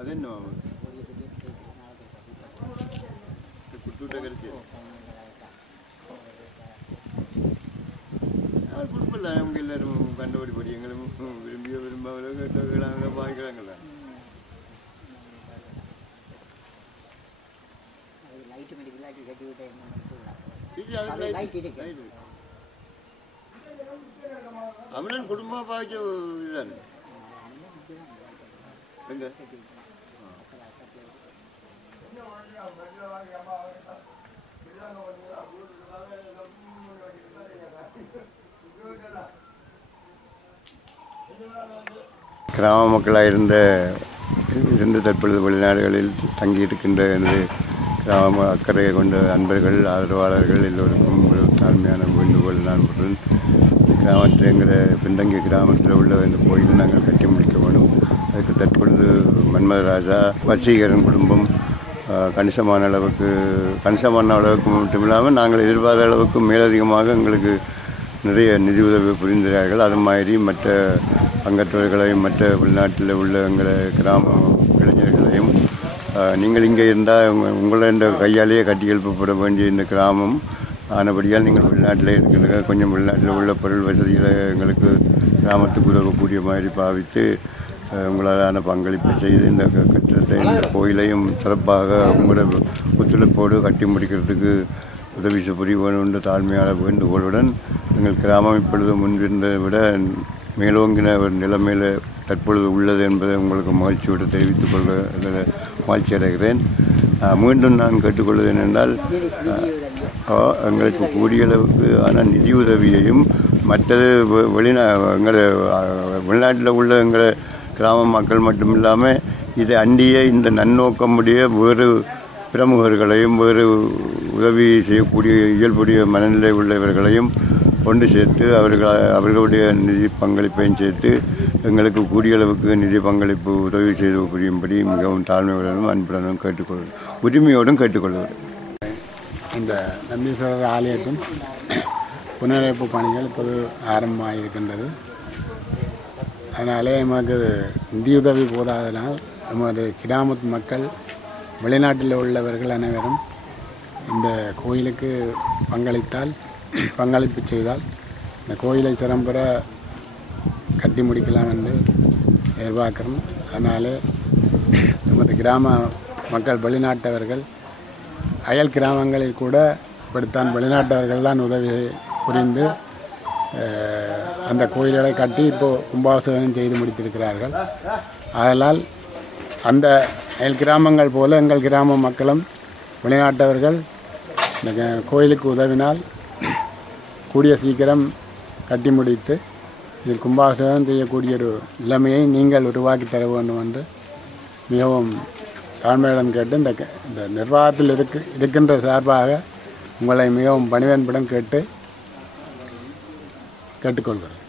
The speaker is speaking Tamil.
അതെന്നോ കുട്ടൂട്ട കളിച്ച് കുഴപ്പമില്ല. നമുക്ക് എല്ലാവരും കണ്ടുപിടി പൊടിയെങ്കിലും വിരുമ്പാവലോ കേട്ടോ കേടാങ്ങളോ വായിക്കലാങ്ങള അവനാണ് കുടുംബം പാവിച്ച ഇതാണ് എങ്ക கிராம மக்களாக இருந்து தற்பொழுது வெளிநாடுகளில் தங்கியிருக்கின்ற எனது கிராம அக்கறையை கொண்ட அன்பர்கள் ஆதரவாளர்கள் எல்லோருக்கும் ஒரு தாழ்மையான வேண்டுகோள் நான் கிராமத்தில் எங்கள் பின்தங்கிய கிராமத்தில் உள்ள இந்த கோயிலை நாங்கள் கட்டி முடிக்க வேணும். அதுக்கு தற்பொழுது மன்மதராஜா வசீகரன் குடும்பம் கணிசமான அளவுக்கு மட்டும் இல்லாமல் நாங்கள் எதிர்பார்த்த அளவுக்கு மேலதிகமாக எங்களுக்கு நிறைய நிதி உதவி புரிந்தார்கள். அது மாதிரி மற்ற பங்கற்றவர்களையும் மற்ற வெளிநாட்டில் உள்ள எங்களை கிராம இளைஞர்களையும் நீங்கள் இங்கே இருந்தால் உங்களை இந்த கையாலேயே கட்டி எழுப்பப்பட வேண்டிய இந்த கிராமம் ஆனபடியால் நீங்கள் வெளிநாட்டில் இருக்கிற கொஞ்சம் வெளிநாட்டில் உள்ள பொருள் வசதிகளை எங்களுக்கு கிராமத்துக்கு உதவக்கூடிய மாதிரி பாவித்து உங்களாலான பங்களிப்பு செய்து இந்த கட்டிடத்தை இந்த கோயிலையும் சிறப்பாக உங்களோட ஒத்துழைப்போடு கட்டி முடிக்கிறதுக்கு உதவி புரிய வேண்டும் என்ற தாழ்மையான வேண்டுகோளுடன் எங்கள் கிராமம் இப்பொழுது முன்பிருந்ததை விட மேலோங்கின ஒரு நிலைமையில் தற்பொழுது உள்ளது என்பதை உங்களுக்கு மகிழ்ச்சியோடு தெரிவித்துக் கொள்ள மகிழ்ச்சி அடைகிறேன். மீண்டும் நான் கேட்டுக்கொள்வது என்னென்றால் எங்களுக்கு கூடிய அளவுக்கு ஆனால் நிதியுதவியையும் மற்றது எங்களை வெளிநாட்டில் உள்ள எங்களை கிராம மக்கள் மட்டும் இல்லாமல் இதை அண்டிய இந்த நன்னோக்கமுடைய வேறு பிரமுகர்களையும் வேறு உதவி செய்யக்கூடிய இயல்புடைய மனநிலை உள்ளவர்களையும் கொண்டு சேர்த்து அவர்களுடைய நிதி பங்களிப்பையும் சேர்த்து எங்களுக்கு கூடிய அளவுக்கு நிதி பங்களிப்பு உதவி செய்து புரியும்படி மிகவும் தாழ்மையுடனும் அன்புடனும் உரிமையோடும் கேட்டுக்கொள்கிறேன். இந்த நந்தீஸ்வரர் ஆலயத்தின் புனரமைப்பு பணிகள் இப்போது ஆரம்பமாக இருக்கின்றது. அதனாலே எமக்கு நிதியுதவி போதாதனால் எமது கிராமத்து மக்கள் வெளிநாட்டில் உள்ளவர்கள் அனைவரும் இந்த கோயிலுக்கு பங்களிப்பு செய்தால் இந்த கோயிலை சிறம்பெற கட்டி முடிக்கலாம் என்று எதிர்பார்க்கிறோம். அதனாலே நமது கிராம மக்கள் வெளிநாட்டவர்கள் அயல் கிராமங்களில் கூட இப்படித்தான் வெளிநாட்டவர்கள் தான் உதவி புரிந்து அந்த கோயில்களை கட்டி இப்போது கும்பாபிஷேகம் செய்து முடித்திருக்கிறார்கள். அதனால் அந்த அயல் கிராமங்கள் போல எங்கள் கிராம மக்களும் வெளிநாட்டவர்கள் இந்த கோயிலுக்கு உதவினால் கூடிய சீக்கிரம் கட்டி முடித்து இதில் கும்பாபிஷேகம் செய்யக்கூடிய ஒரு நிலைமையை நீங்கள் உருவாக்கி தர வேண்டும் என்று மிகவும் தாழ்மையுடன் கேட்டு இந்த நிர்வாகத்தில் இருக்கின்ற சார்பாக உங்களை மிகவும் பணிவன்புடன் கேட்டுக்கொள்கிறேன்.